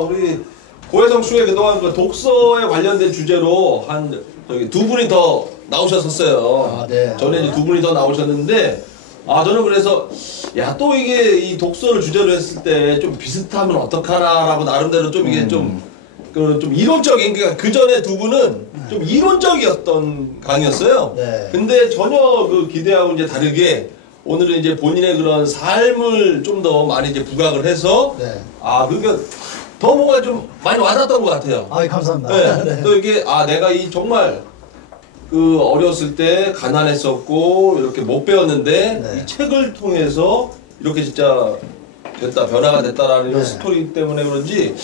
우리 고혜성 씨의 그동안 그 독서에 관련된 주제로 한 저기 두 분이 더 나오셨었어요. 네. 전에 이제 두 분이 더 나오셨는데, 저는 그래서 야, 또 이게 이 독서를 주제로 했을 때 좀 비슷하면 어떡하나라고 나름대로 좀 이게 좀 이론적인, 그러니까 그 전에 두 분은 좀 이론적이었던 강의였어요. 네. 근데 전혀 그 기대하고 이제 다르게 오늘은 이제 본인의 그런 삶을 좀 더 많이 이제 부각을 해서 네. 그러니까 더 뭔가 좀 많이 와닿았던 것 같아요. 감사합니다. 네. 네. 또 이게 내가 이 정말 그 어렸을 때 가난했었고 이렇게 못 배웠는데 네. 이 책을 통해서 이렇게 진짜 됐다, 변화가 됐다라는 이런 네. 스토리 때문에 그런지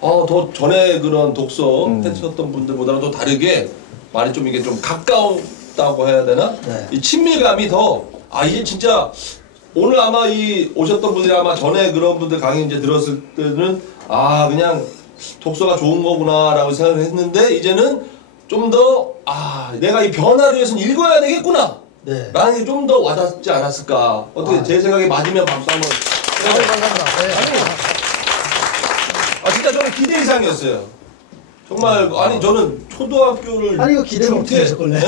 더 전에 그런 독서 했었던 분들보다는 또 다르게 많이 좀 이게 좀 가까웠다고 해야 되나? 네. 이 친밀감이 더 이게 진짜 오늘 아마 이 오셨던 분들이 아마 전에 그런 분들 강의 이제 들었을 때는 그냥 독서가 좋은 거구나라고 생각을 했는데 이제는 좀 더 내가 이 변화를 위해서는 읽어야 되겠구나 네. 라는 게 좀 더 와닿지 않았을까. 어떻게 제 생각에 맞으면 박수 한번. 감사합니다. 네. 진짜 저는 기대 이상이었어요. 정말 저는 초등학교를 이거 기대를 어떻게 하셨길래?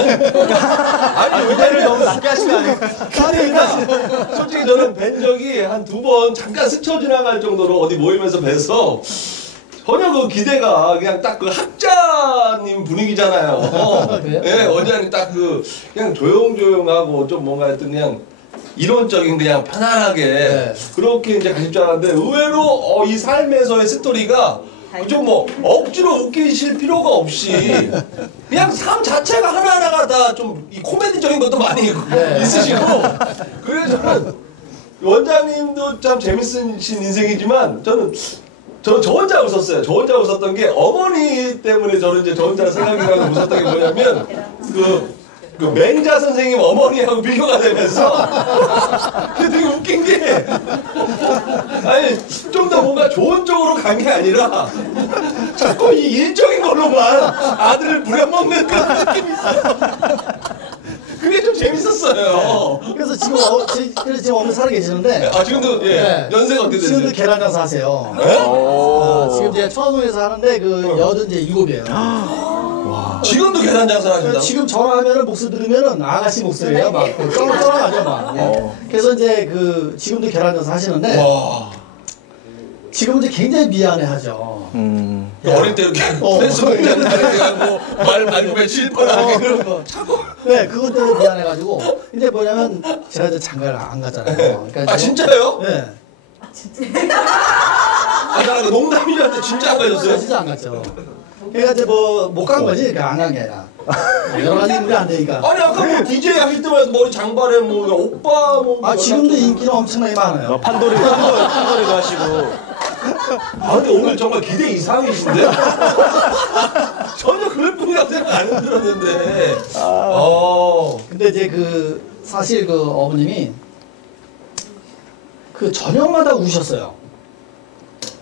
기대를 너무 낮게 하신 거 아니에요? 솔직히 저는 뵌 적이 한 두 번 잠깐 스쳐 지나갈 정도로 어디 모임에서 뵈서 전혀 그 기대가 그냥 딱 그 학자님 분위기잖아요. 그래요? 네, 원장님 딱 그냥 조용조용하고 좀 뭔가 하여튼 그냥 이론적인 그냥 편안하게 네. 그렇게 이제 가실 줄 알았는데 의외로 이 삶에서의 스토리가 좀 뭐 억지로 웃기실 필요가 없이 그냥 삶 자체가 하나하나가 다 좀 이 코미디적인 것도 많이 있으시고 그래서 저는 원장님도 참 재밌으신 인생이지만 저는 저 혼자 웃었어요. 저 혼자 웃었던 게 어머니 때문에 저는 이제 저 혼자 생각이 나고 웃었던 게 뭐냐면 그 맹자 선생님 어머니하고 비교가 되면서 되게 웃긴 게 좀 더 뭔가 좋은 쪽으로 간 게 아니라 자꾸 이 일적인 걸로만 아들을 부려먹는 그런 느낌이 있어요. 그게 좀 재밌었어요. 그래서 지금 어머니 살아 계시는데 지금도 네. 연세가 어떻게 되세요? 지금도 계란 장사 하세요. 네? 지금 이제 천호에서 하는데 여든 이제 7이에요. 지금도 계란 장사를 하신다고? 지금 전화하면은 목소리 들으면은 아가씨 목소리예요. 막 쩔쩔하죠 막. 그래서 이제 지금도 계란 장사 하시는데 지금 이제 굉장히 미안해하죠. 어릴 때 이렇게 페이스북 하고 말 말고에 칠뻔하게 그런 거. 네, 그것 때문에 미안해가지고 이제 뭐냐면 제가 이제 장가를 안 가잖아요. 그러니까 진짜요? 네. 나 농담인 줄 알았는데 진짜 안 가셨어요? 진짜 안 갔죠. 그러니까 이제 못 간 거지. 그러니까 안 간 게 아니라 여러 가지 일이 안 되니까. 아까 뭐 DJ 하실 때마다 머리 장발에 뭐 오빠 뭐. 지금도 인기는 엄청나게 많아요. 판도리도 하시고. 근데 오늘 정말 기대 이상이신데? 전혀 그럴 뿐이라고 생각 안 들었는데. 근데 이제 사실 어머님이 저녁마다 우셨어요.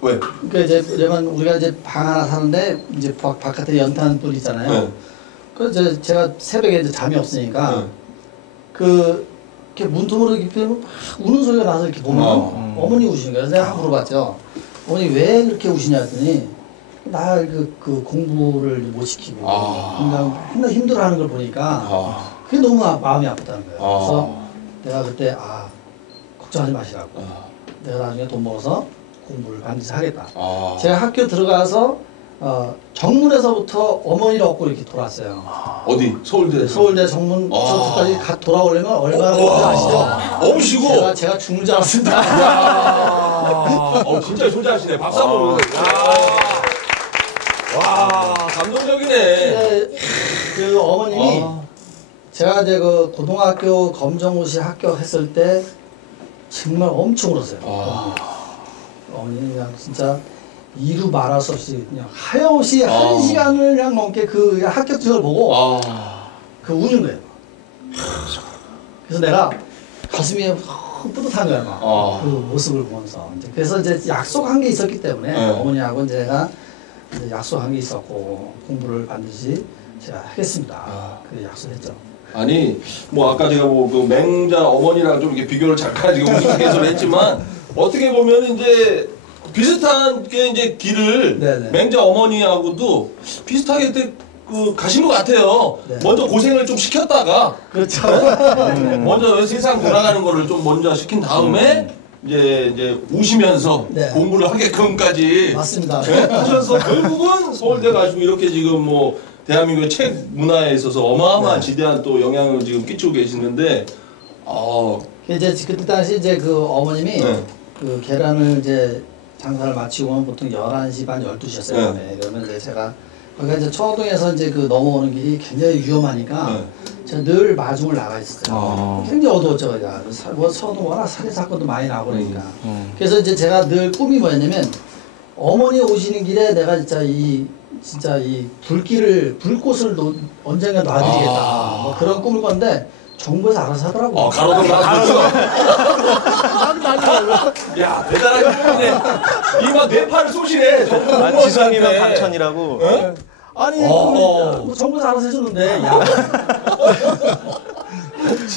왜? 그러니까 이제 왜냐면 우리가 이제 방 하나 사는데 이제 바깥에 연탄불 있잖아요. 네. 그래서 제가 새벽에 이제 잠이 없으니까 이렇게 문틈으로 이렇게 막 우는 소리가 나서 이렇게 보면 어머니 우시는 거예요. 그래서 내가 물어봤죠. 어머니 왜 그렇게 우시냐 했더니 나 공부를 못 시키고 그러니까 맨날 힘들어하는 걸 보니까 그게 너무 마음이 아프다는 거예요. 그래서 내가 그때 걱정하지 마시라고. 내가 나중에 돈 벌어서 공부를 반드시 하겠다. 제가 학교 들어가서 정문에서부터 어머니를 얻고 이렇게 돌았어요. 어디? 서울대? 서울대 정문서까지 돌아오려면 얼마나 걸리는지 아시죠? 어우시고. 제가 죽는 줄 알았습니다. 진짜 효자시네. 박수 한번 와, 감동적이네. 그 어머님이 제가 이제 고등학교 검정고시 합격했을 때 정말 엄청 울었어요. 어머니는 그냥 진짜 이루 말할 수 없이 그냥 하염없이 1시간을 그냥 넘게 합격증을 보고 우는 거예요. 그래서 내가 가슴이 뿌듯한 거야, 막. 그 모습을 보면서. 그래서 이제 약속한 게 있었기 때문에 어머니하고 이제 제가 이제 약속한 게 있었고 공부를 반드시 제가 하겠습니다. 그 약속했죠. 아니 뭐 아까 제가 맹자 어머니랑 좀 이렇게 비교를 잠깐 지금 우스갯소리 했지만 어떻게 보면 이제 비슷한 게 이제 길을 네네. 맹자 어머니하고도 비슷하게 그 가신 것 같아요. 네. 먼저 고생을 좀 시켰다가 그렇죠. 먼저 세상 돌아가는 거를 좀 먼저 시킨 다음에 이제 우시면서 네. 공부를 하게끔까지 맞습니다. 네? 하셔서 결국은 서울대 가시고 이렇게 지금 뭐 대한민국의 책 문화에 있어서 어마어마한 네. 지대한 또 영향을 지금 끼치고 계시는데 이제 그때 당시 이제 그 어머님이 네. 그 계란을 이제 장사를 마치고 오면 보통 11시 반 12시였어요. 네. 밤에. 그러면 이제 제가 거기가 이제 청호동에서 이제 그 넘어오는 길이 굉장히 위험하니까 네. 제가 늘 마중을 나가 있었어요. 굉장히 어두웠죠, 거기가. 뭐 청호동 워낙 살인 사건도 많이 나고 그러니까. 그래서 이제 제가 늘 꿈이 뭐였냐면 어머니 오시는 길에 내가 진짜 이 불꽃을 언젠가 놔드리겠다. 뭐 그런 꿈을 꿨는데 정부에서 알아서 하더라고요. 가로등 가로등 야 대단하게 꿈이네. 이막 뇌파를 쏘시네. 아, 지성이면 감천이라고. 아니 뭐 정부에서 알아서 해줬는데 야.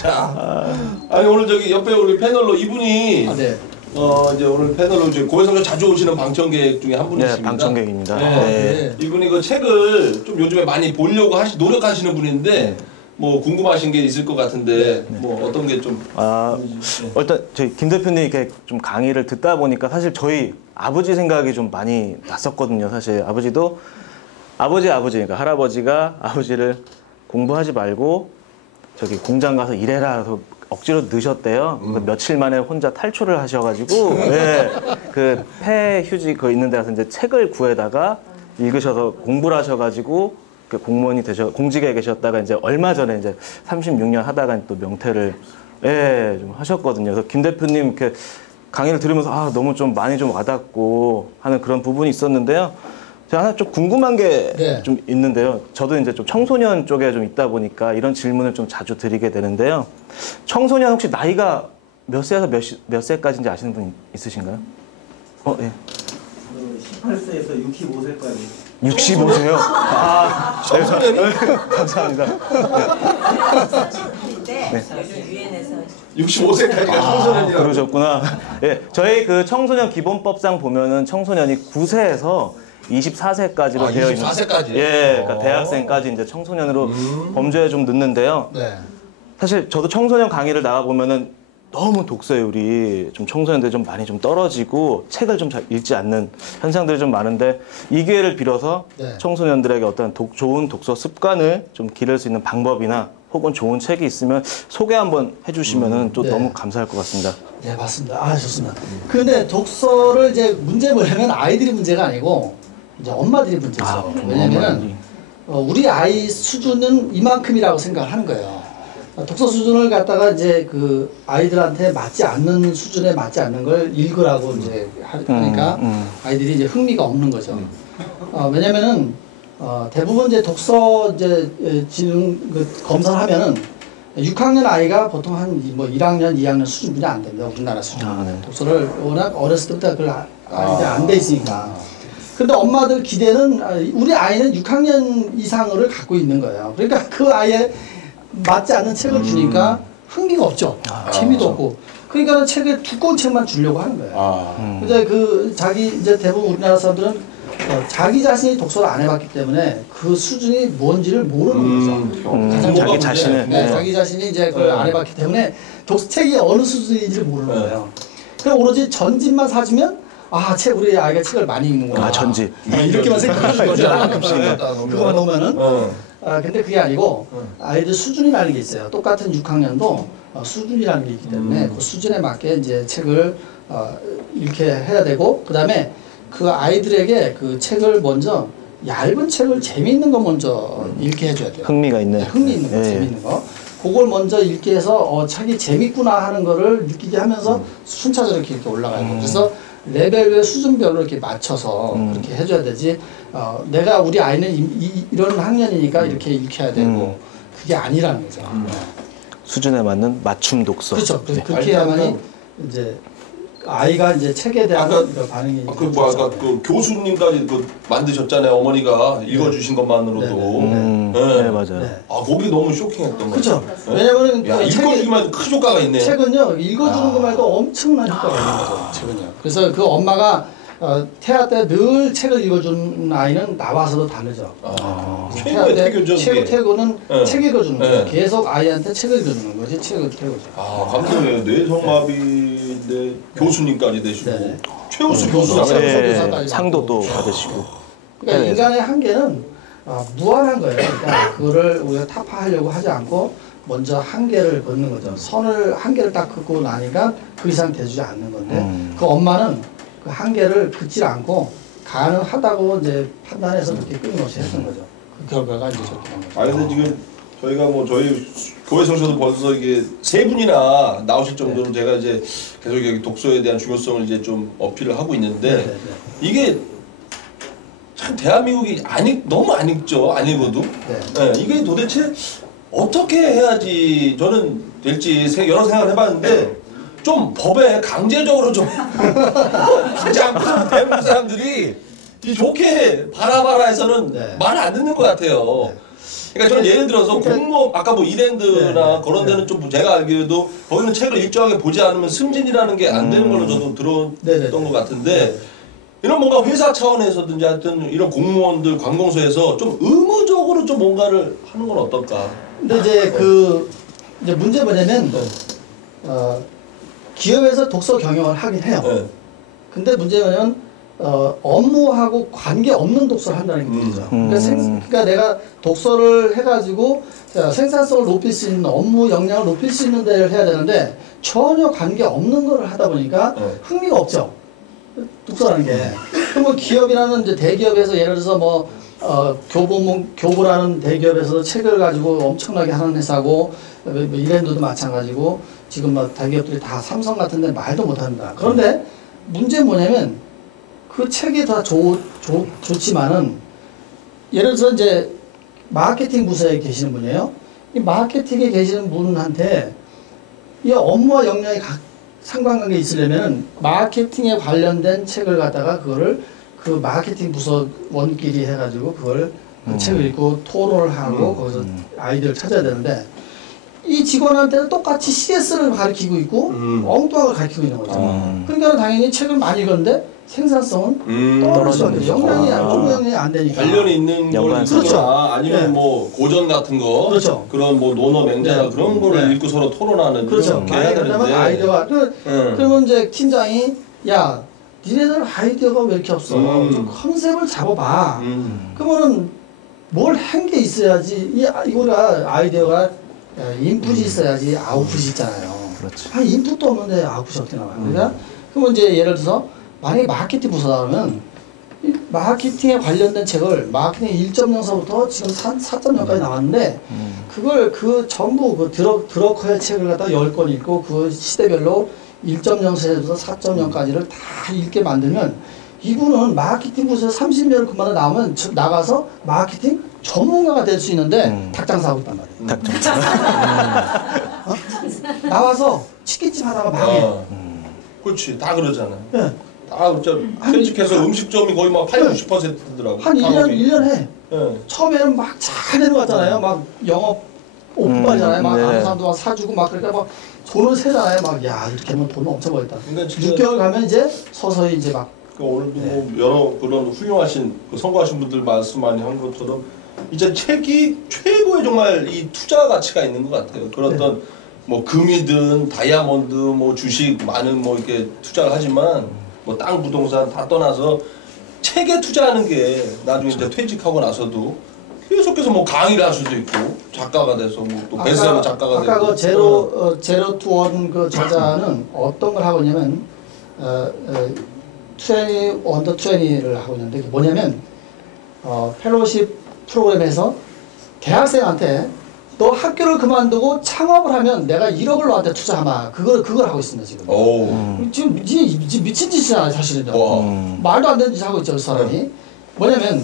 자, 아니 오늘 저기 옆에 우리 패널로 이분이 아, 네. 이제 오늘 패널로 이제 고해성에 자주 오시는 방청객 중에 한 분이십니다. 네, 방청객입니다. 네. 네. 이분이 그 책을 좀 요즘에 많이 보려고 노력하시는 분인데 뭐 궁금하신 게 있을 것 같은데 뭐 어떤 게 좀 일단 저희 김 대표님 이렇게 좀 강의를 듣다 보니까 사실 저희 아버지 생각이 좀 많이 났었거든요. 사실 아버지도 그러니까 할아버지가 아버지를 공부하지 말고 저기 공장 가서 일해라 해서 억지로 넣으셨대요. 그 며칠 만에 혼자 탈출을 하셔가지고 그 폐휴지 그 있는 데 가서 이제 책을 구해다가 읽으셔서 공부를 하셔가지고 그 공무원이 공직에 계셨다가 이제 얼마 전에 이제 36년 하다가 또 명퇴를 좀 하셨거든요. 그래서 김 대표님 이렇게 강의를 들으면서 너무 좀 많이 좀 와닿고 하는 그런 부분이 있었는데요. 제가 하나 좀 궁금한 게 좀 있는데요. 저도 이제 좀 청소년 쪽에 좀 있다 보니까 이런 질문을 좀 자주 드리게 되는데요. 청소년 혹시 나이가 몇 세에서 몇 세까지인지 아시는 분 있으신가요? 예. 18세에서 65세까지. 65세요? 청소년이 감사합니다. 30분인데 요즘 유엔에서 65세까지가 청소년이라고. 그러셨구나. 예, 저희 그 청소년 기본법상 보면은 청소년이 9세에서 24세까지로 되어 있는. 24세까지. 예, 그러니까 대학생까지 이제 청소년으로 범죄에 좀 넣는데요. 네. 사실 저도 청소년 강의를 나가 보면은 너무 독서율이 좀 청소년들이 좀 많이 좀 떨어지고 책을 좀 잘 읽지 않는 현상들이 좀 많은데 이 기회를 빌어서 청소년들에게 어떤 좋은 독서 습관을 좀 기를 수 있는 방법이나 혹은 좋은 책이 있으면 소개 한번 해주시면은 또 너무 감사할 것 같습니다. 네, 맞습니다. 좋습니다. 근데 독서를 이제 문제 뭐냐면 아이들이 문제가 아니고 이제 엄마들이 문제죠. 왜냐면은 우리 아이 수준은 이만큼이라고 생각을 하는 거예요. 독서 수준을 갖다가 이제 그 아이들한테 맞지 않는 수준에 맞지 않는 걸 읽으라고 이제 하니까 아이들이 이제 흥미가 없는 거죠. 왜냐면은 대부분 이제 독서 이제 지능 그 검사를 하면은 6학년 아이가 보통 한 뭐 1학년, 2학년 수준분이 안 됩니다. 우리나라 수준. 독서를 워낙 어렸을 때부터 그걸 이제 안 돼 있으니까. 근데 엄마들 기대는 우리 아이는 6학년 이상을 갖고 있는 거예요. 그러니까 그 아이에 맞지 않는 책을 주니까 흥미가 없죠. 재미도 없고. 그러니까 책에 두꺼운 책만 주려고 하는 거예요. 이제 그 이제 대부분 우리나라 사람들은 자기 자신이 독서를 안 해봤기 때문에 그 수준이 뭔지를 모르는 거죠. 가장 자기 문제. 자신을. 자기 자신이 이제 그걸 안 해봤기 때문에 책이 어느 수준인지를 모르는 거예요. 그럼 오로지 전집만 사주면 우리 아이가 책을 많이 읽는구나. 전집. 이렇게만 생각하는 거죠. 그거만 놓으면은. 근데 그게 아니고 아이들 수준이라는 게 있어요. 똑같은 6학년도 수준이라는 게 있기 때문에 그 수준에 맞게 이제 책을 이렇게 해야 되고 그다음에 그 아이들에게 그 책을 먼저 얇은 책을 재미있는 거 먼저 읽게 해줘야 돼요. 흥미가 있는. 흥미 있는 거, 재미있는 거. 그걸 먼저 읽게 해서 책이 재밌구나 하는 거를 느끼게 하면서 순차적으로 이렇게 올라가야 돼요. 그래서 레벨의 수준별로 이렇게 맞춰서 그렇게 해줘야 되지. 내가 우리 아이는 이런 학년이니까 이렇게 읽혀야 되고 그게 아니라는 거죠. 수준에 맞는 맞춤 독서. 그렇죠. 그래서 그렇게 해야만이 이제 아이가 이제 책에 대한 반응이. 아까 그 교수님까지 그 만드셨잖아요. 어머니가 읽어주신 것만으로도. 네, 맞아요. 거기 너무 쇼킹했던 거죠. 그렇죠. 왜냐면은 읽어주기만 해도 큰 효과가 있네. 책은요 읽어주는 거 말고 엄청난 효과가 있는 거죠. 책은요. 그래서 그 엄마가 태아 때 늘 책을 읽어주는 아이는 나와서도 다르죠. 최고의 태교죠, 최고 그게. 태고는 네. 책 읽어주는 거예요. 네. 계속 아이한테 책을 읽어주는 거지. 책을 태고죠. 감독이에요. 뇌성마비인데 교수님까지 되시고 네. 최우수 교수, 교수상. 최우수 네, 교수상까지 상도 또 받고. 받으시고. 그러니까 네. 인간의 한계는 무한한 거예요. 그러니까 그거를 우리가 타파하려고 하지 않고 먼저 한계를 걷는 거죠. 한계를 딱 긋고 나니까 그 이상 돼주지 않는 건데 그 엄마는 그 한계를 긋지 않고 가능하다고 이제 판단해서 그렇게 끊임없이 했던 거죠. 그 결과가 이제 저렇게 된 거죠. 근데 지금 저희가 뭐 저희 교회 성서도 벌써 이게 3분이나 나오실 정도로 제가 이제 계속 여기 독서에 대한 중요성을 이제 좀 어필을 하고 있는데 네. 이게 참 대한민국이 너무 안 읽죠. 안 읽어도. 네. 이게 도대체 어떻게 해야지 저는 될지 여러 생각을 해봤는데 좀 법에 강제적으로 좀 하지 않고 대부분 사람들이 이 좋게 바라바라 해서는 네. 말을 안 듣는 것 같아요. 그러니까 저는 예를 들어서 공무원 아까 뭐 이랜드나 네. 그런 데는 좀 제가 알기로도 거기는 책을 일정하게 보지 않으면 승진이라는 게 안 되는 걸로 저도 들었던 것 같은데 이런 뭔가 회사 차원에서든지 하여튼 이런 공무원들 관공서에서 좀 의무적으로 좀 뭔가를 하는 건 어떨까? 근데 이제 문제 뭐냐면 기업에서 독서 경영을 하긴 해요. 네. 근데 문제는 업무하고 관계 없는 독서를 한다는 게 문제죠. 그러니까 내가 독서를 해가지고 생산성을 높일 수 있는 업무 역량을 높일 수 있는 데를 해야 되는데 전혀 관계 없는 거를 하다 보니까 흥미가 없죠. 독서라는 게. 그럼 뭐 기업이라는 이제 대기업에서 예를 들어서 뭐 교보라는 대기업에서 책을 가지고 엄청나게 하는 회사고 이랜드도 마찬가지고 지금 막 대기업들이 다 삼성 같은데 말도 못합니다. 그런데 문제는 뭐냐면 그 책이 다 좋지만은 예를 들어서 이제 마케팅 부서에 계시는 분이에요. 이 마케팅에 계시는 분한테 이 업무와 역량이 상관관계 있으려면 마케팅에 관련된 책을 갖다가 그거를 그 마케팅 부서원끼리 해가지고 그걸 그 책을 읽고 토론을 하고 거기서 아이디어를 찾아야 되는데 이 직원한테는 똑같이 CS를 가르치고 있고 엉뚱한 걸 가르치고 있는 거죠. 그러니까 당연히 책을 많이 읽었는데 생산성은 떨어지죠. 역량이 업무 역량이 안 되니까. 관련이 있는 걸 연관. 읽거나 그렇죠. 아니면 네. 뭐 고전 같은 거 그렇죠. 그런 뭐 논어 맹자나 네. 그런 거를 네. 읽고 서로 토론하는 그렇죠. 그렇게 해야 그러면 되는데 아이디어가 그러면 이제 팀장이 야 니네들 아이디어가 왜 이렇게 없어? 좀 컨셉을 잡아봐. 그러면은 뭘 한 게 있어야지. 이거가 아이디어가 인풋이 있어야지 아웃풋이 있잖아요. 그렇지. 인풋도 없는데 아웃풋이 어떻게 나와요? 그러니까 그러면 이제 예를 들어서 만약에 마케팅 부서다 그러면 이 마케팅에 관련된 책을 마케팅 1.0서부터 지금 4.0까지 나왔는데 그걸 전부 그 드러커의 책을 갖다 10권 읽고 그 시대별로 1.0세부터 4.0까지를 다 읽게 만들면 이분은 마케팅 부서에서 30년을 그만에 나가서 마케팅 전문가가 될 수 있는데 닭장 사고 있단 말이에요. 나와서 치킨집 하다가 망해. 그렇지 다 그러잖아. 네. 다 진짜 편집해서 음식점이 거의 막 80~90%더라고. 한 1년 해. 네. 처음에는 막 잘 내려갔잖아요. 막 영업 오픈하잖아요. 막 네. 아는 사람도 막 사주고 막 그러니까 막 돈을 세잖아요. 막 야 이렇게 하면 돈 엄청 벌겠다. 근데 진짜 6개월 가면 이제 서서히 이제 막 오늘도 뭐 여러 그런 훌륭하신 성공하신 분들 말씀 많이 한 것처럼 이제 책이 최고의 정말 이 투자 가치가 있는 것 같아요. 그런 어떤 뭐 금이든 다이아몬드 뭐 주식 많은 뭐 이렇게 투자를 하지만 뭐 땅 부동산 다 떠나서 책에 투자하는 게 나중에 이제 퇴직하고 나서도 계속해서 뭐 강의를 할 수도 있고 작가가 돼서 뭐 또 베스트셀러 작가가 되고. 아까 그 제로 투 원 그 저자는 어떤 걸 하고 있냐면 20 언더 20를 하고 있는데 그게 뭐냐면 펠로십 프로그램에서 대학생한테 너 학교를 그만두고 창업을 하면 내가 1억을 너한테 투자하마. 그걸 하고 있습니다 지금. 오. 지금 미친 짓이잖아요 사실은요. 와. 말도 안 되는 짓 하고 있죠 그 사람이. 뭐냐면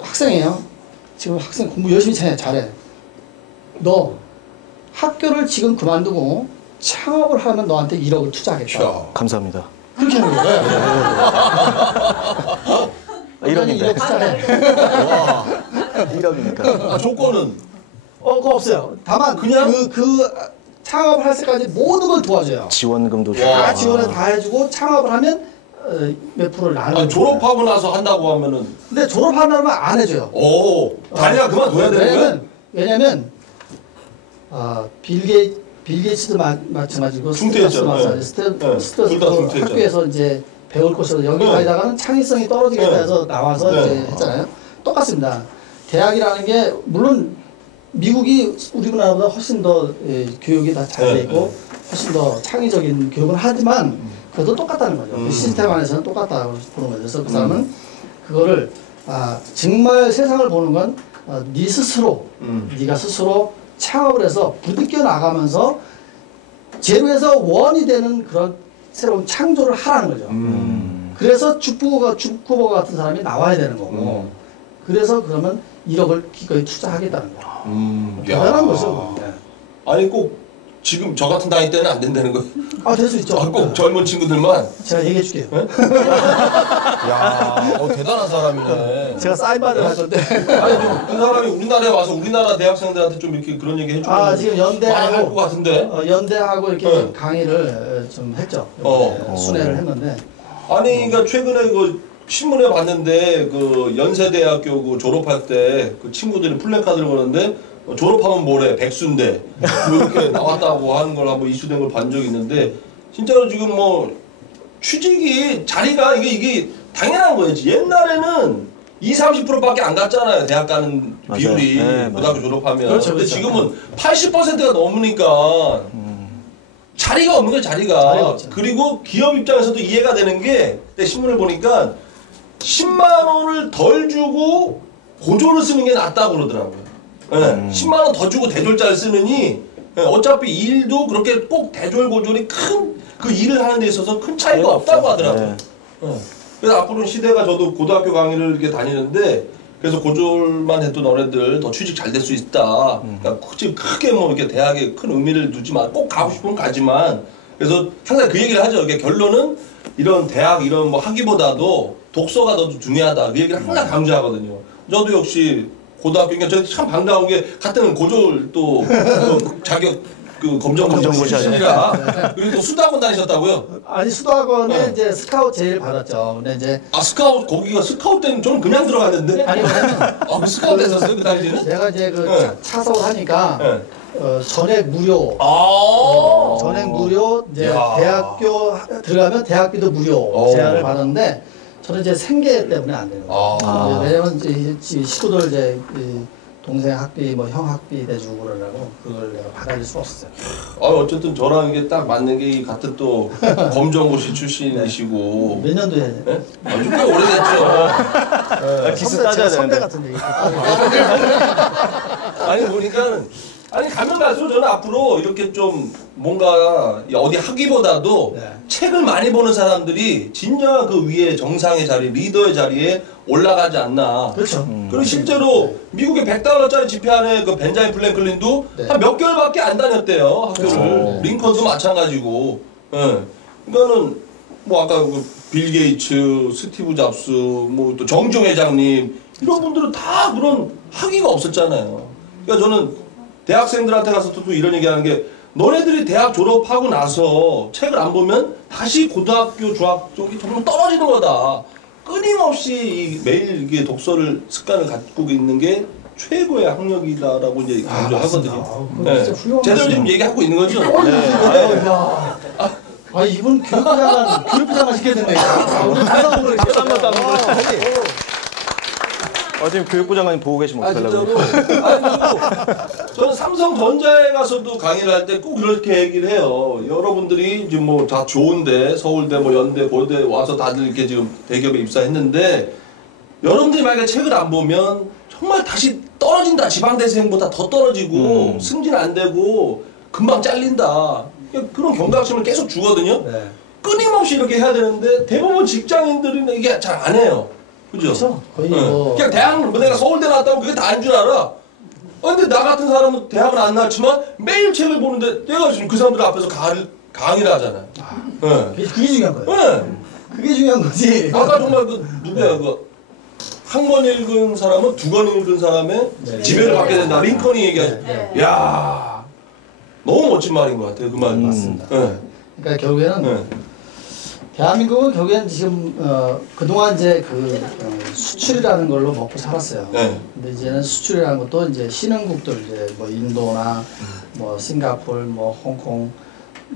학생이에요. 지금 학생 공부 열심히 잘해. 너 학교를 지금 그만두고 창업을 하면 너한테 1억을 투자하겠다. 자. 감사합니다. 그렇게 하는 거예요. 이러니까. 1억 투자해. 1억이니까. 조건은 그거 없어요. 다만 그냥? 그 창업을 할 때까지 모든 걸 도와줘요. 지원금도 주고. 다 지원을 다 해주고 창업을 하면 몇 프로를 안 아, 해요. 졸업하고 나서 한다고 하면은 근데 졸업하면 안 해줘요. 오 다리가 그만둬야 되는 거야? 왜냐면 빌 게이츠도 마찬가지고 중퇴했잖아요. 스트레스 둘다 중퇴했잖아요. 학교에서 이제 배울 곳에서 여기 네. 가다가는 창의성이 떨어지겠다 네. 해서 나와서 네. 이제 했잖아요. 똑같습니다. 대학이라는 게 물론 미국이 우리나라보다 훨씬 더 교육이 다 잘 돼 있고 훨씬 더 창의적인 교육을 하지만 그것도 똑같다는 거죠. 그 시스템 안에서는 똑같다고 보는 거죠. 그래서 그 사람은 그거를 정말 세상을 보는 건 네 스스로 네가 스스로 창업을 해서 부딪혀 나가면서 제로에서 원이 되는 그런 새로운 창조를 하라는 거죠. 그래서 축구버 같은 사람이 나와야 되는 거고 그래서 그러면 1억을 기꺼이 투자하겠다는 거예요. 대단한 거죠. 네. 아니 꼭 지금 저 같은 나이 때는 안 된다는 거예요. 될 수 있죠. 꼭 젊은 친구들만. 제가 얘기해 줄게요. 야, 대단한 사람이네. 제가 사인받을 할 건데. 아니 그 사람이 우리나라에 와서 우리나라 대학생들한테 좀 이렇게 그런 얘기 해주면 지금 많이 할 것 같은데. 연대하고 이렇게 네. 강의를 좀 했죠. 순회를 했는데. 아니 그러니까 최근에 그 신문에 봤는데 그 연세대학교 그 졸업할 때 그 친구들이 플래카드를 거는데 졸업하면 뭐래 백수인데 뭐 이렇게 나왔다고 하는 걸 한번 이슈된 걸 본 적이 있는데 진짜로 지금 뭐 취직이 자리가 이게 당연한 거였지. 옛날에는 20-30%밖에 안 갔잖아요. 대학 가는 맞아요. 비율이 네, 고등학교 졸업하면. 그렇죠, 근데 그렇죠. 지금은 80%가 넘으니까 자리가 없는 거예요. 자리가 없죠. 그리고 기업 입장에서도 이해가 되는 게 그때 신문을 보니까 10만 원을 덜 주고 고졸을 쓰는 게 낫다고 그러더라고요. 네, 10만 원 더 주고 대졸자를 쓰느니 어차피 일도 그렇게 꼭 대졸 고졸이 큰 그 일을 하는 데 있어서 큰 차이가 없다고 하더라고요. 네. 그래서 앞으로는 시대가 저도 고등학교 강의를 이렇게 다니는데 그래서 고졸만 해도 너네들 더 취직 잘 될 수 있다. 그러니까 굳이 크게 뭐 이렇게 대학에 큰 의미를 두지 마. 꼭 가고 싶으면 가지만. 그래서 항상 그 얘기를 하죠. 이게 결론은 이런 대학 이런 뭐 학위보다도 독서가 더 중요하다. 그 얘기를 항상 강조하거든요. 저도 역시 고등학교 그러니까 저 참 반가운 게 같은 고졸 또 자격 그 검정고시 출신이라 그리고 또 수다학원 다니셨다고요? 수도학원에 이제 스카우트 제일 받았죠. 근데 이제 스카우트 거기가 스카우트 때는 저는 그냥 들어갔는데. 아니 왜냐면 그 스카우트 했었어요 그 당시에는? 내가 이제 그 네. 차석을 하니까 네. 전액 무료. 전액 무료 이제 야. 대학교 들어가면 대학비도 무료 제한을 받았는데 저는 이제 생계 때문에 안 되는 거예요. 왜냐면 이제 식구들 이제 동생 학비 뭐 형 학비 대주고 그러려고 그걸 내가 받아줄 수 없었어요. 어쨌든 저랑 이게 딱 맞는 게 이 같은 또 검정고시 출신이시고. 몇 년도에 해야 돼? 네? 아주 꽤 오래됐죠. 기스 따져야 선배 되는데. 같은 얘기. 아니 보니까 가면 갈수록 저는 앞으로 이렇게 좀 뭔가 어디 학위보다도 네. 책을 많이 보는 사람들이 진짜 그 위에 정상의 자리, 리더의 자리에 올라가지 않나. 그렇죠. 그리고 실제로 미국의 $100짜리 지폐안에 그 벤자민 플랭클린도 네. 한 몇 개월밖에 안 다녔대요 학교를. 그렇죠. 링컨도 마찬가지고. 예. 그러니까는 뭐 아까 그 빌 게이츠, 스티브 잡스, 뭐 또 정종 회장님 이런 분들은 다 그런 학위가 없었잖아요. 그러니까 저는 대학생들한테 가서 또 이런 얘기하는 게 너네들이 대학 졸업하고 나서 책을 안 보면 다시 고등학교, 중학 쪽이 점점 떨어지는 거다. 끊임없이 매일 이게 독서를 습관을 갖고 있는 게 최고의 학력이다라고 이제 강조하거든요. 네. 진짜 훌륭한 제대로 말씀. 지금 얘기하고 있는 거죠. 이분 교육부장을 시켜야 된다. 지금 교육부 장관님 보고 계시면 어떡하려고. 진짜로. 그리고 저는 삼성전자에 가서도 강의를 할 때 꼭 이렇게 얘기를 해요. 여러분들이 지금 뭐 다 좋은데 서울대, 뭐 연대, 고대 와서 다들 이렇게 지금 대기업에 입사했는데 여러분들이 만약에 책을 안 보면 정말 다시 떨어진다. 지방대생보다 더 떨어지고 승진 안 되고 금방 잘린다. 그런 경각심을 계속 주거든요. 네. 끊임없이 이렇게 해야 되는데 대부분 직장인들은 이게 잘 안 해요. 그죠? 그렇죠. 거의 네. 뭐 그냥 대학, 내가 서울대 나왔다고 그게 다인 줄 알아. 근데 나 같은 사람은 대학을 안 나왔지만 매일 책을 보는데 내가 지금 그 사람들 앞에서 강의를 하잖아. 네. 그게 중요한 거예요. 네. 그게 중요한 거지. 아까 정말 누구야, 한 권 읽은 사람은 2권 읽은 사람의 지배를 받게 된다. 링컨이 얘기하지. 야 너무 멋진 말인 것 같아요. 그 말. 맞습니다. 네. 그러니까 결국에는 네. 대한민국은 결국엔 지금 그동안 이제 수출이라는 걸로 먹고 살았어요. 네. 근데 이제는 수출이라는 것도 이제 신흥국들 이제 뭐 인도나 뭐 싱가포르, 뭐 홍콩,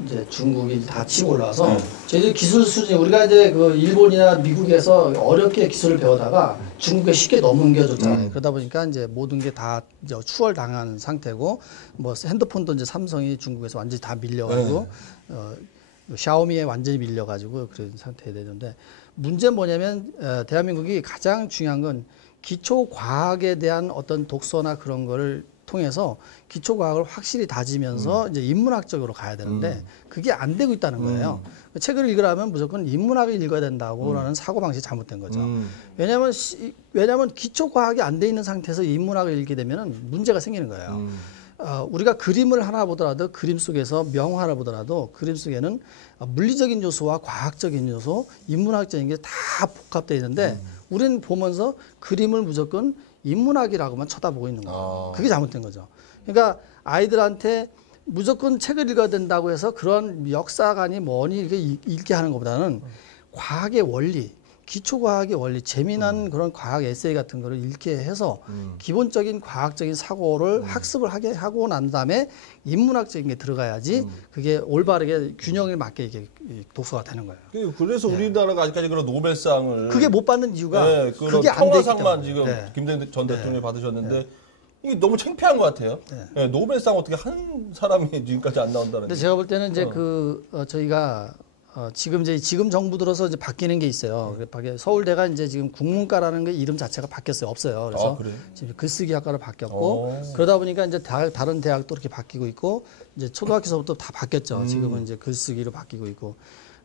이제 중국이 다 치고 올라와서 저희들 기술 수준 우리가 이제 그 일본이나 미국에서 어렵게 기술을 배우다가 중국에 쉽게 넘겨줬잖아요. 그러다 보니까 이제 모든 게 다 이제 추월당한 상태고 뭐 핸드폰도 이제 삼성이 중국에서 완전히 다 밀려가지고 샤오미에 완전히 밀려가지고 그런 상태가 되는데 문제는 뭐냐면 대한민국이 가장 중요한 건 기초 과학에 대한 어떤 독서나 그런 거를 통해서 기초 과학을 확실히 다지면서 이제 인문학적으로 가야 되는데 그게 안 되고 있다는 거예요. 책을 읽으려면 무조건 인문학을 읽어야 된다고라는 사고 방식이 잘못된 거죠. 왜냐하면 기초 과학이 안 돼 있는 상태에서 인문학을 읽게 되면 문제가 생기는 거예요. 우리가 그림을 하나 보더라도 그림 속에서 명화를 보더라도 그림 속에는 물리적인 요소와 과학적인 요소, 인문학적인 게 다 복합되어 있는데 우리는 보면서 그림을 무조건 인문학이라고만 쳐다보고 있는 거예요. 그게 잘못된 거죠. 그러니까 아이들한테 무조건 책을 읽어야 된다고 해서 그런 역사관이 뭐니 이렇게 읽게 하는 것보다는 과학의 원리, 기초과학의 원리, 재미난 그런 과학 에세이 같은 거를 읽게 해서 기본적인 과학적인 사고를 학습을 하고 난 다음에 인문학적인 게 들어가야지 그게 올바르게 균형을 맞게 이게 독서가 되는 거예요. 그래서 우리나라가 아직까지 그런 노벨상을 그게 못 받는 이유가 네, 그게 안 되기 평화상만 때문에. 지금 네. 김대중 전 대통령이 받으셨는데 이게 너무 창피한 것 같아요. 네, 노벨상 어떻게 한 사람이 지금까지 안 나온다는. 근데 제가 볼 때는 이제 저희가 지금 정부 들어서 이제 바뀌는 게 있어요. 서울대가 이제 지금 국문과라는 게 이름 자체가 바뀌었어요. 없어요. 그래서 그래요? 지금 글쓰기 학과로 바뀌었고 그러다 보니까 이제 다른 대학도 이렇게 바뀌고 있고 이제 초등학교서부터 다 바뀌었죠. 지금은 이제 글쓰기로 바뀌고 있고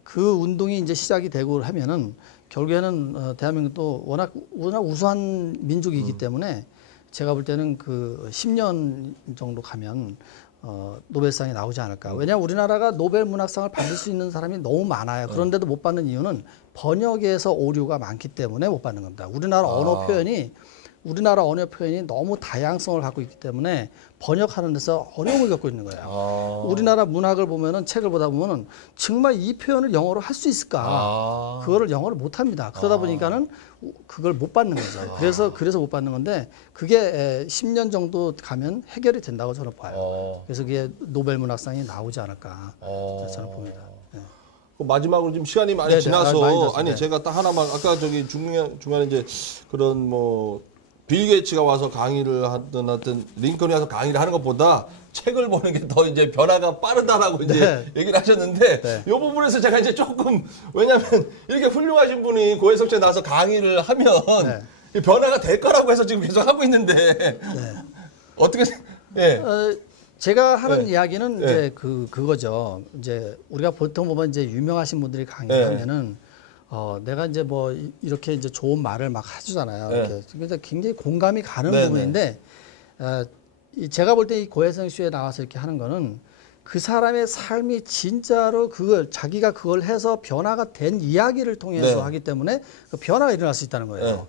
그 운동이 이제 시작이 되고 하면은 결국에는 대한민국도 워낙 우수한 민족이기 때문에 제가 볼 때는 그 10년 정도 가면 노벨상이 나오지 않을까. 왜냐하면 우리나라가 노벨 문학상을 받을 수 있는 사람이 너무 많아요. 그런데도 못 받는 이유는 번역에서 오류가 많기 때문에 못 받는 겁니다. 우리나라 언어 표현이 너무 다양성을 갖고 있기 때문에 번역하는 데서 어려움을 겪고 있는 거예요. 우리나라 문학을 보면은 책을 보다 보면은 정말 이 표현을 영어로 할 수 있을까? 그거를 영어를 못 합니다. 그러다 보니까는 그걸 못 받는 거죠. 그래서 못 받는 건데 그게 10년 정도 가면 해결이 된다고 저는 봐요. 그래서 그게 노벨 문학상이 나오지 않을까 저는 봅니다. 네. 마지막으로 지금 시간이 많이 네, 지나서 많이 됐어요. 아니 네. 제가 딱 하나만 아까 저기 중간에 이제 그런 뭐 빌 게이츠가 와서 강의를 하든 링컨이 와서 강의를 하는 것보다 책을 보는 게 더 이제 변화가 빠르다라고 이제 얘기를 하셨는데 이 부분에서 제가 이제 조금 왜냐하면 이렇게 훌륭하신 분이 고해성처에 나와서 강의를 하면 이 변화가 될 거라고 해서 지금 계속 하고 있는데 어떻게 제가 하는 이야기는 이제 그거죠. 이제 우리가 보통 보면 이제 유명하신 분들이 강의하면은 내가 이제 뭐 이렇게 이제 좋은 말을 막 해주잖아요. 이렇게. 그래서 굉장히 공감이 가는 부분인데 제가 볼 때 이 고해성 쇼에 나와서 이렇게 하는 거는 그 사람의 삶이 진짜로 자기가 그걸 해서 변화가 된 이야기를 통해서 하기 때문에 그 변화가 일어날 수 있다는 거예요.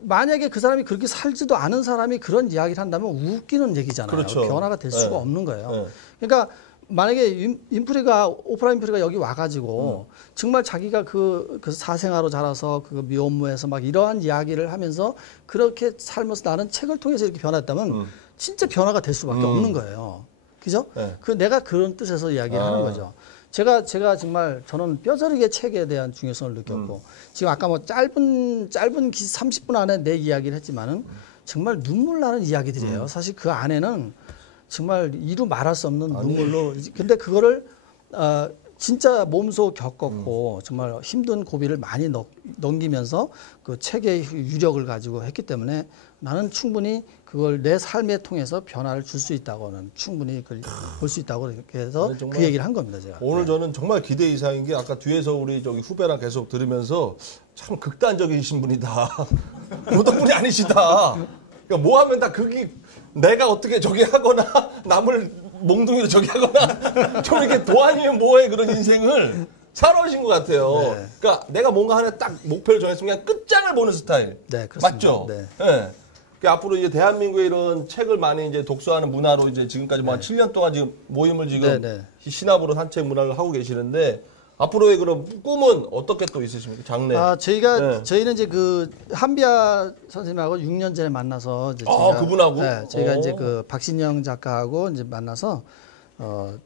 만약에 그 사람이 그렇게 살지도 않은 사람이 그런 이야기를 한다면 웃기는 얘기잖아요. 그렇죠. 변화가 될 수가 없는 거예요. 그러니까 만약에 오프라 윈프리가 여기 와가지고 정말 자기가 그 사생아로 자라서 그 미혼모에서 막 이러한 이야기를 하면서 그렇게 살면서 나는 책을 통해서 이렇게 변했다면 진짜 변화가 될 수밖에 없는 거예요. 그죠? 내가 그런 뜻에서 이야기를 하는 거죠. 제가 정말 저는 뼈저리게 책에 대한 중요성을 느꼈고 지금 아까 뭐 짧은 30분 안에 내 이야기를 했지만은 정말 눈물 나는 이야기들이에요. 사실 그 안에는 정말 이루 말할 수 없는 눈물로 근데 그거를 진짜 몸소 겪었고 정말 힘든 고비를 많이 넘기면서 그 책의 유력을 가지고 했기 때문에 나는 충분히 그걸 내 삶에 통해서 변화를 줄 수 있다고는 충분히 볼 수 있다고 이렇게 해서 그 얘기를 한 겁니다, 제가. 오늘 저는 정말 기대 이상인 게 아까 뒤에서 우리 저기 후배랑 계속 들으면서 참 극단적이신 분이다. 보통 분이 아니시다. 그러니까 뭐 하면 다 내가 어떻게 저기 하거나 남을 몽둥이로 저기 하거나 좀 이렇게 도안이면 뭐해 그런 인생을 살아오신 것 같아요. 그러니까 내가 뭔가 하나 딱 목표를 정했으면 그냥 끝장을 보는 스타일. 네, 그렇습니다. 맞죠? 네. 그러니까 앞으로 이제 대한민국의 이런 책을 많이 이제 독서하는 문화로 이제 지금까지 뭐 한 7년 동안 지금 모임을 지금 시납으로 산책 문화를 하고 계시는데 앞으로의 그런 꿈은 어떻게 또 있으십니까? 장래. 저희는 이제 그 한비아 선생님하고 6년 전에 만나서 이제 그분하고? 네, 저희가 오. 이제 그 박신영 작가하고 이제 만나서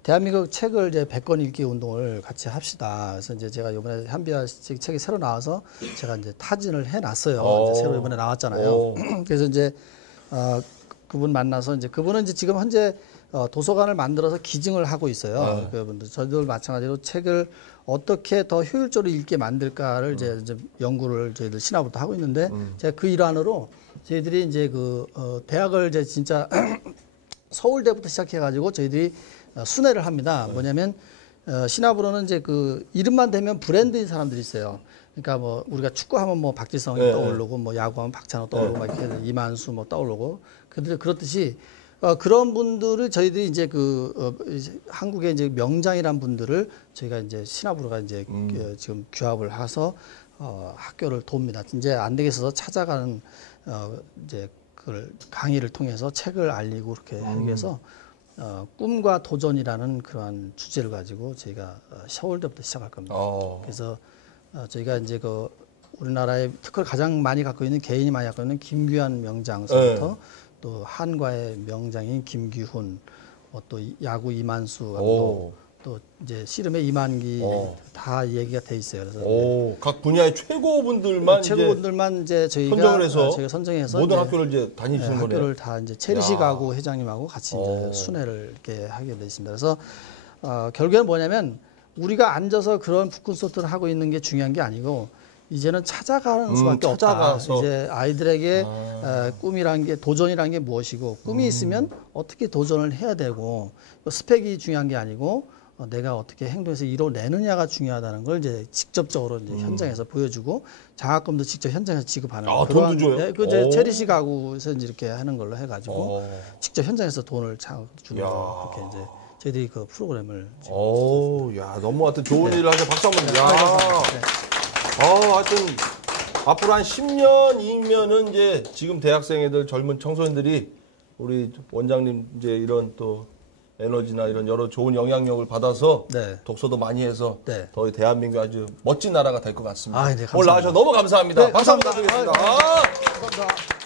대한민국 책을 이제 100권 읽기 운동을 같이 합시다. 그래서 이제 제가 이번에 한비아 책이 새로 나와서 제가 이제 타진을 해놨어요. 이제 새로 이번에 나왔잖아요. 그래서 이제 그분 만나서 이제 그분은 이제 지금 현재 도서관을 만들어서 기증을 하고 있어요. 그분들 저희들 마찬가지로 책을 어떻게 더 효율적으로 읽게 만들까를 이제 연구를 저희들 신화부터 하고 있는데 제가 그 일환으로 저희들이 이제 대학을 이제 진짜 서울대부터 시작해가지고 저희들이 순회를 합니다. 뭐냐면 신화부로는 이제 그 이름만 대면 브랜드인 사람들이 있어요. 그러니까 뭐 우리가 축구하면 뭐 박지성이 떠오르고 뭐 야구하면 박찬호 떠오르고 막 이렇게 이만수 뭐 떠오르고 그렇듯이 그런 분들을 저희들이 이제 한국의 이제 명장이란 분들을 저희가 이제 신화부로가 이제 지금 규합을 해서 학교를 돕니다. 이제 안 되겠어서 찾아가는 이제 그걸 강의를 통해서 책을 알리고 그렇게 하기 위해서 꿈과 도전이라는 그러한 주제를 가지고 저희가 서울대부터 시작할 겁니다. 그래서 저희가 이제 우리나라의 특허를 가장 많이 갖고 있는 개인이 많이 갖고 있는 김규환 명장서부터 또 한과의 명장인 김기훈, 또 야구 이만수 감독, 또 이제 씨름의 이만기 다 얘기가 돼 있어요. 그래서 각 분야의 최고분들만 이제 저희가 선정을 해서 저희가 선정해서 모든 학교를 이제 다니시는 거네요. 학교를 다 이제 체리식하고 회장님하고 같이 이제 순회를 이렇게 하게 돼 있습니다. 그래서 결국에는 뭐냐면 우리가 앉아서 그런 북콘서트를 하고 있는 게 중요한 게 아니고 이제는 찾아가는 수밖에 없다. 이제 아이들에게 꿈이라는 게 도전이라는 게 무엇이고 꿈이 있으면 어떻게 도전을 해야 되고 스펙이 중요한 게 아니고 내가 어떻게 행동해서 이뤄내느냐가 중요하다는 걸 이제 직접적으로 이제 현장에서 보여주고 장학금도 직접 현장에서 지급하는 돈도 줘요? 네, 그 이제 체리시 가구에서 이제 이렇게 하는 걸로 해가지고 직접 현장에서 돈을 주는 거 그렇게 이제 저희들이 그 프로그램을 야 너무 하여튼 좋은 일을 하셔 박수 한번 드려. 하여튼 앞으로 한 10년이면은 이제 지금 대학생 애들 젊은 청소년들이 우리 원장님 이제 이런 또 에너지나 이런 여러 좋은 영향력을 받아서 독서도 많이 해서 더 대한민국 아주 멋진 나라가 될 것 같습니다. 네, 감사합니다. 오늘 나와주셔서 너무 감사합니다. 네, 박수 한번 감사합니다. 드리겠습니다. 감사합니다.